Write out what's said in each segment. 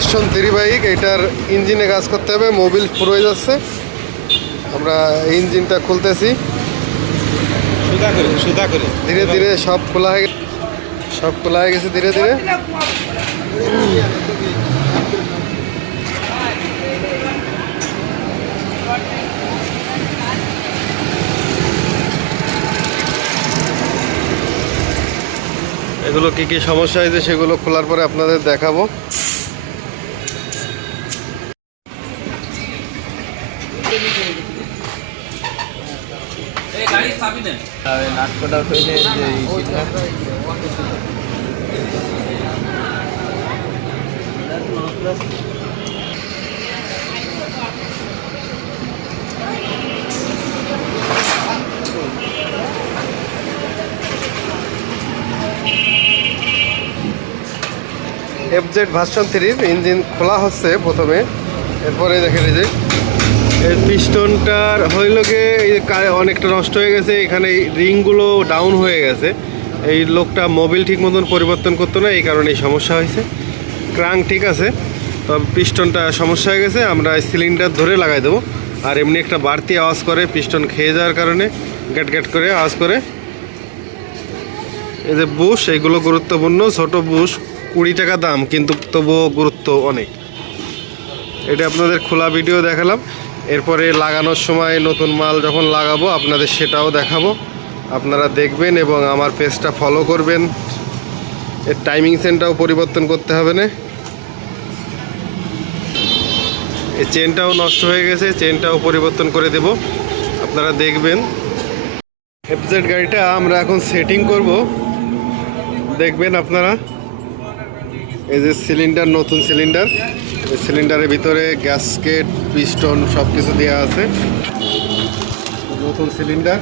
Version 3 bike, এটার ইঞ্জিনে কাজ করতে হবে, মোবিল পুরো হয়ে যাচ্ছে। আমরা ইঞ্জিনটা খুলতেছি ধীরে ধীরে, সব খোলা হয়ে গেছে ধীরে ধীরে। এগুলো কি কি সমস্যা হয়েছে সেগুলো খোলার পরে আপনাদের দেখাবো। FZ ভার্সন 3 ইঞ্জিন খোলা হচ্ছে প্রথমে, এরপরে দেখেন এই যে এর পিস্টনটার হইল গিয়ে অনেকটা নষ্ট হয়ে গেছে, এখানে রিংগুলো ডাউন হয়ে গেছে। এই লোকটা মোবিল ঠিক মতন পরিবর্তন করতো না, এই কারণে সমস্যা হয়েছে। ক্রাঙ্ক ঠিক আছে, তবে পিস্টনটা সমস্যা হয়ে গেছে। আমরা সিলিন্ডার ধরে লাগাই দেবো। আর এমনি একটা বাড়তি আওয়াজ করে পিস্টন খেয়ে যাওয়ার কারণে, গ্যাট গ্যাট করে আওয়াজ করে। এই যে বুশ, এইগুলো গুরুত্বপূর্ণ। ছোট বুশ 20 টাকা দাম, কিন্তু তবুও গুরুত্ব অনেক। এটা আপনাদের খোলা ভিডিও দেখালাম। এরপরে লাগানোর সময় নতুন মাল যখন লাগাবো আপনাদের সেটাও দেখাবো, আপনারা দেখবেন এবং আমার পেজটা ফলো করবেন। এর টাইমিং সেন্টারও পরিবর্তন করতে হবে না। এই চেনটাও নষ্ট হয়ে গেছে, চেনটাও পরিবর্তন করে দেব, আপনারা দেখবেন। FZ গাড়িটা আমরা এখন সেটিং করব, দেখবেন আপনারা। এই যে সিলিন্ডার, নতুন সিলিন্ডার, এই সিলিন্ডারের ভিতরে গ্যাসকেট, পিস্টন সব কিছু দেওয়া আছে। নতুন cylinder,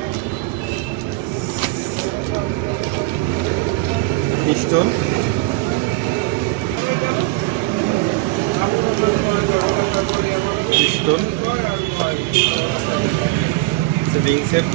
piston, ring set,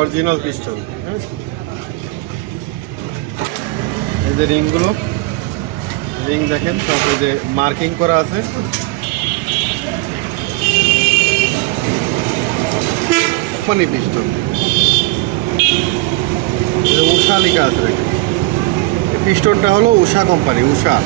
original piston. এই যে রিংগুলো, রিং দেখেন সব এই যে মার্কিং করা আছে। কোম্পানি পিস্টন, উষা লেখা আছে দেখেন। এই পিস্টনটা হলো উষা কোম্পানি, উষা।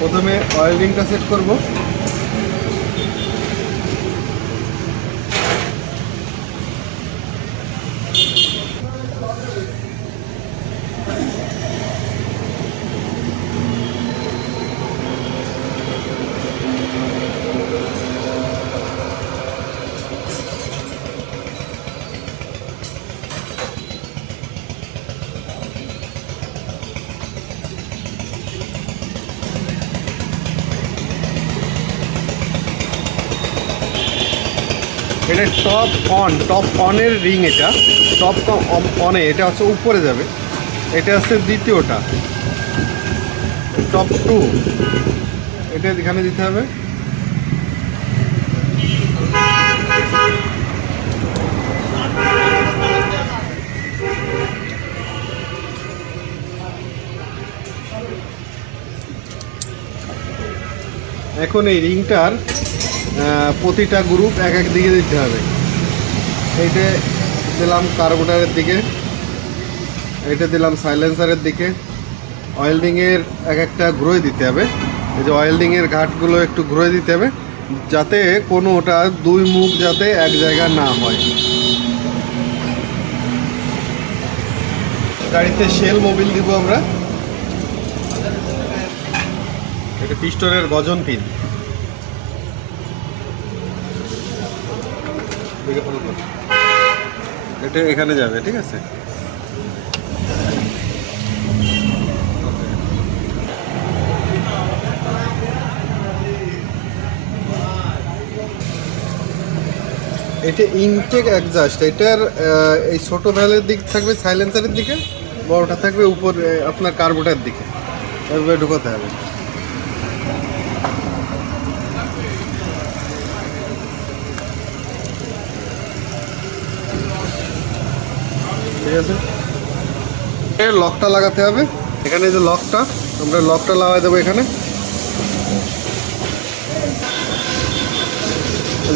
প্রথমে অয়েল রিংটা সেট করব। এটা টপ অনের রিং, এটা টপ অনে, এটা হচ্ছে উপরে যাবে। এটা হচ্ছে দ্বিতীয়টা, টপ 2, এটা এখানে দিতে হবে। এখন এই রিংটার প্রতিটা গ্রুপ এক এক দিকে দিতে হবে। এইটা দিলাম কার্বোরেটরের দিকে, এইটা দিলাম সাইলেন্সারের দিকে। ওয়েল্ডিংয়ের এক একটা ঘুরে দিতে হবে। এই যে ওয়েল্ডিংয়ের ঘাটগুলো একটু ঘুরে দিতে হবে, যাতে কোনোটা দুই মুখ যাতে এক জায়গা না হয়। গাড়িতে শেল মোবিল দিব আমরা। এটা পিস্টনের গজন পিন। এটা এখানে যাবে, ঠিক আছে। এটা ইনটেক অ্যাডজাস্ট। এটার এই ছোট ভ্যালের দিক থাকবে সাইলেন্সারের দিকে, বড়টা থাকবে উপর আপনার কার্বোটার দিকে। এভাবে ঢুকাতে হবে। ঠিক আছে, এর লকটা লাগাতে হবে। এখানে যে লকটা, আমরা লকটা লাগাই দেবো এখানে।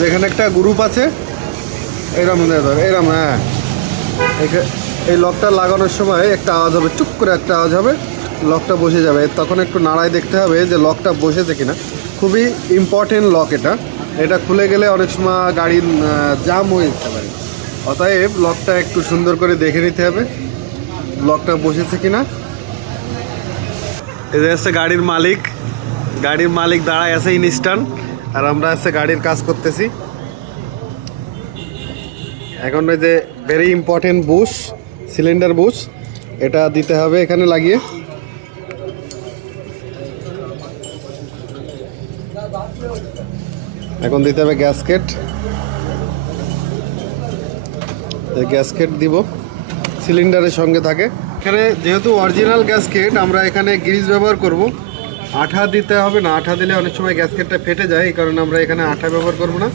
এখানে একটা গ্রুপ আছে, এরম এরম। হ্যাঁ, এই লকটা লাগানোর সময় একটা আওয়াজ হবে, চুপ করে একটা আওয়াজ হবে, লকটা বসে যাবে। তখন একটু নাড়ায় দেখতে হবে যে লকটা বসেছে কিনা। খুবই ইম্পর্টেন্ট লক এটা। এটা খুলে গেলে অনেক সময় গাড়ির জাম হয়ে যেতে পারে। অতএব লকটা একটু সুন্দর করে দেখে নিতে হবে লকটা বসেছে কিনা। এই যে হচ্ছে গাড়ির মালিক। গাড়ির মালিক দাঁড়ায় আছে ইনস্ট্যান্ট, আর আমরা হচ্ছে গাড়ির কাজ করতেছি। এখন ওই যে very important Bush, cylinder Bush, এটা দিতে হবে এখানে লাগিয়ে। এখন দিতে হবে গ্যাসকেট। গ্যাসকেট দিব, সিলিন্ডারের সঙ্গে থাকে। এখানে যেহেতু অরিজিনাল গ্যাসকেট, আমরা এখানে গ্রিজ ব্যবহার করব। আঠা দিতে হবে না, আঠা দিলে অনেক সময় গ্যাসকেটটা ফেটে যায়। এই কারণে আমরা এখানে আঠা ব্যবহার করব না,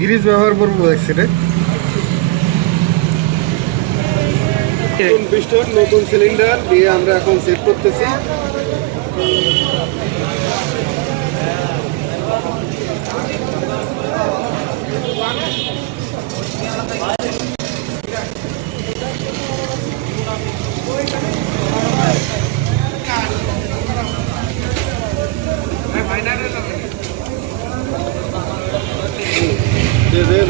গ্রিজ ব্যবহার করবো গ্যাসকেটে। নতুন পিস্টন, নতুন সিলিন্ডার দিয়ে আমরা এখন সেট করতেছি। দে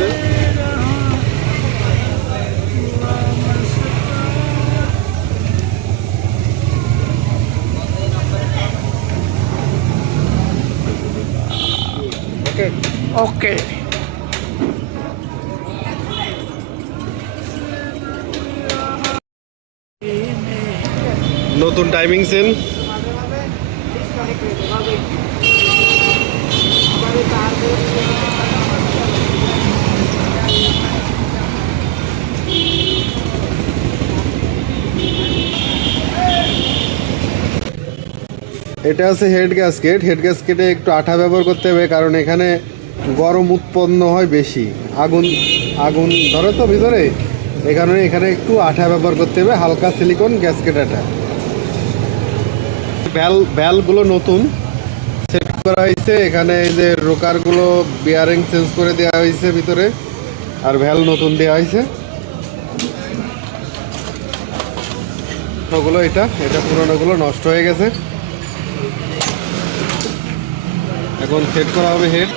ওকে। নতুন টাইমিং সেন। এটা আছে হেড গ্যাসকেট। হেড গ্যাসকেটে একটু আঠা ব্যবহার করতে হবে, কারণ এখানে গরম উৎপন্ন হয় বেশি, আগুন আগুন ধরে তো ভিতরে। এই কারণে এখানে একটু আঠা ব্যবহার করতে হবে, হালকা সিলিকন গ্যাসকেট। আঠা ভ্যালগুলো নতুন সেট করা হয়েছে এখানে। এই যে রোকারগুলো বিয়ারিং চেঞ্জ করে দেওয়া হয়েছে ভিতরে, আর ভ্যাল নতুন দেওয়া হয়েছে ওগুলো। এটা পুরোনোগুলো নষ্ট হয়ে গেছে, এখন সেট করা হবে হেড।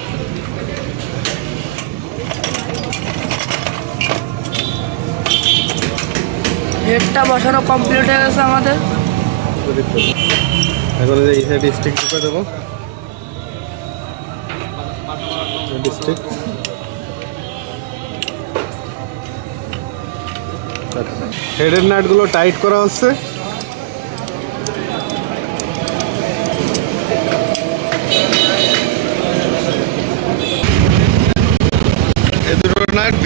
হেডটা বসানো কমপ্লিট হয়ে গেছে আমাদের। এখন এই হেড স্টিক ঢুকে দেবো। স্টিক হেডের নাটগুলো টাইট করা হচ্ছে।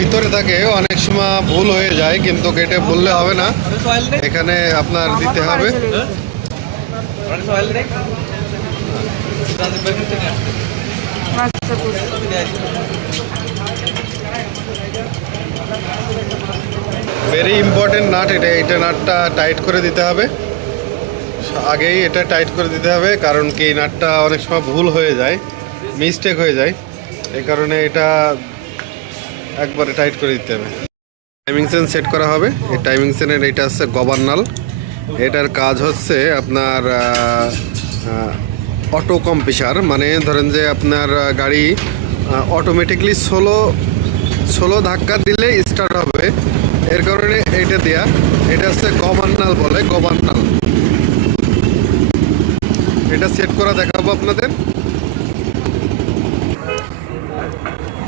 ভিতরে থাকে, অনেক সময় ভুল হয়ে যায়, কিন্তু কেটে বললে হবে না, এখানে আপনার দিতে হবে। ভেরি ইম্পর্টেন্ট নাট এটা। এটা নাটটা টাইট করে দিতে হবে আগেই, এটা টাইট করে দিতে হবে। কারণ কি, এই নাটটা অনেক সময় ভুল হয়ে যায়, মিস্টেক হয়ে যায়। এই কারণে এটা একবারে টাইট করে দিতে হবে। টাইমিং সেন সেট করা হবে। এই টাইমিং সেনের এটা হচ্ছে গভর্নাল। এটার কাজ হচ্ছে আপনার অটো কম্প্রেসার, মানে ধরেন যে আপনার গাড়ি অটোমেটিকলি 16 ধাক্কা দিলে স্টার্ট হবে, এর কারণে এটা দেয়া। এটা হচ্ছে গভর্নাল বলে, গভর্নাল। এটা সেট করা দেখাবো আপনাদের।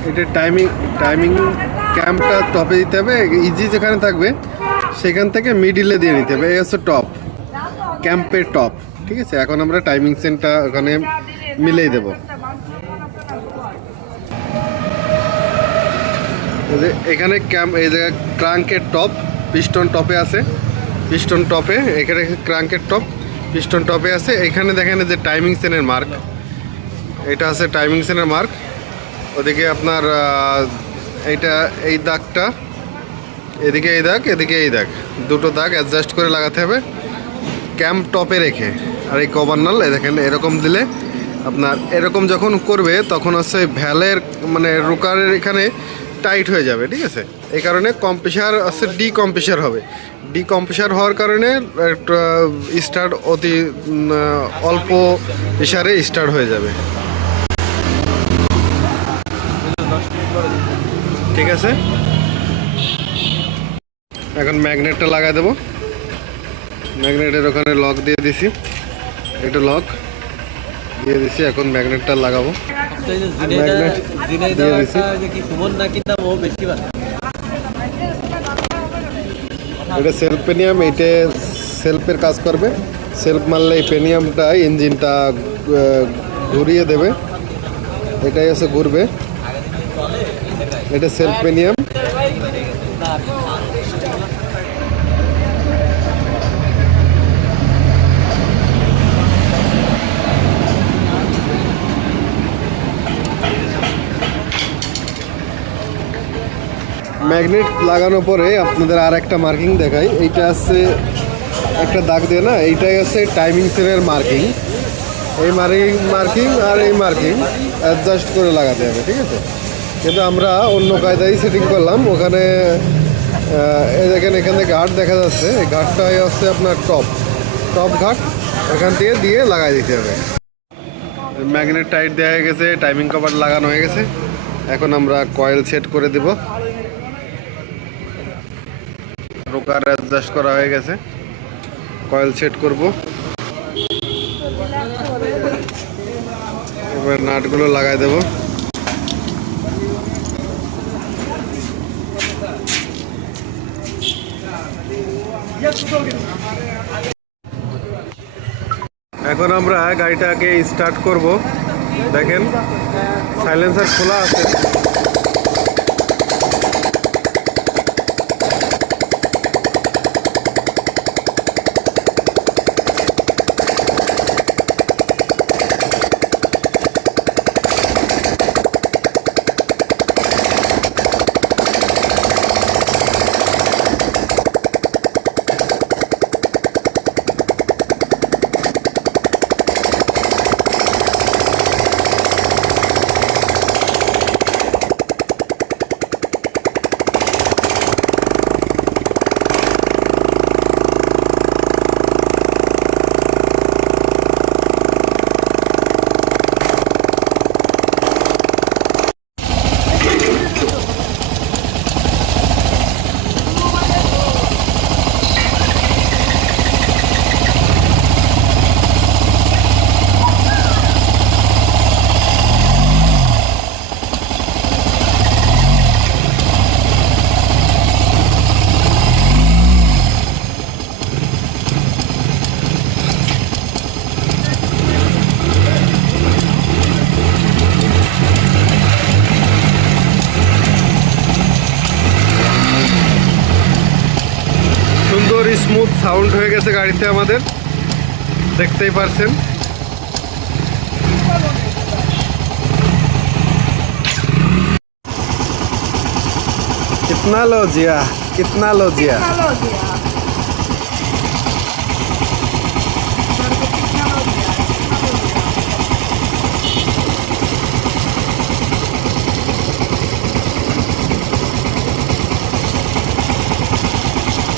এটা টাইমিং ক্যাম্পটা টপে দিতে হবে, ইজি যেখানে থাকবে সেখান থেকে মিডিলে দিয়ে নিতে হবে। এই হচ্ছে টপ, ক্যাম্পের টপ, ঠিক আছে। এখন আমরা টাইমিং সেন্টটা ওখানে মিলেই দেব। এখানে এই জায়গায় ক্রাঙ্কের টপ, পিস্টন টপে আছে, পিস্টন টপে এখানে ক্রাঙ্কের টপ, পিস্টন টপে আছে। এখানে দেখেন যে টাইমিং সেনের মার্ক, এটা আছে টাইমিং সেনের মার্ক। ওদিকে আপনার এইটা, এই দাগটা, এদিকে এই দাগ, এদিকে এই দাগ, দুটো দাগ অ্যাডজাস্ট করে লাগাতে হবে ক্যাম্প টপে রেখে। আর এই গভর্নাল দেখেন এরকম দিলে আপনার এরকম যখন করবে তখন হচ্ছে ভ্যালের মানে রোকারের এখানে টাইট হয়ে যাবে, ঠিক আছে। এই কারণে কম্প্রেসার হচ্ছে ডিকম্প্রেসার হবে। ডিকম্প্রেসার হওয়ার কারণে স্টার্ট অতি অল্প প্রেসারে স্টার্ট হয়ে যাবে, ঠিক আছে। এখন ম্যাগনেটটা লাগাই দেবো। ম্যাগনেটের ওখানে লক দিয়ে দিছি, এটা লক দিয়ে দিছি। এখন ম্যাগনেটটা লাগাবো। ম্যাগনেট দিয়ে দিছি। এটা সেলফ পেনিয়াম, এইটা সেলফের কাজ করবে। সেলফ মারলে এই পেনিয়ামটা ইঞ্জিনটা ঘুরিয়ে দেবে, এটাই হচ্ছে ঘুরবে। এটা সেলফ পেনিয়াম। ম্যাগনেট লাগানোর পরে আপনাদের আর একটা মার্কিং দেখাই। এইটা আছে একটা দাগ দিয়ে না, এইটাই আছে টাইমিং সেনের মার্কিং। এই মার্কিং আর এই মার্কিং অ্যাডজাস্ট করে লাগাতে হবে, ঠিক আছে। কিন্তু আমরা অন্য কায়দায় সেটিং করলাম। ওখানে এই দেখেন এখানে ঘাট দেখা যাচ্ছে, এই ঘাটটাই হচ্ছে আপনার টপ ঘাট, এখান থেকে দিয়ে লাগাই দিতে হবে। ম্যাগনেট টাইট দেওয়া হয়ে গেছে, টাইমিং কভার লাগানো হয়ে গেছে। এখন আমরা কয়েল সেট করে দেব। রোকার অ্যাডজাস্ট করা হয়ে গেছে, কয়েল সেট করব। এবার নাটগুলো লাগাই দেব। এখন আমরা গাড়িটাকে স্টার্ট করব। দেখেন সাইলেন্সার খোলা আছে। স্মুথ সাউন্ড হয়ে গেছে গাড়িতে আমাদের, দেখতেই পারছেন। कितना लो जिया, कितना लो जिया।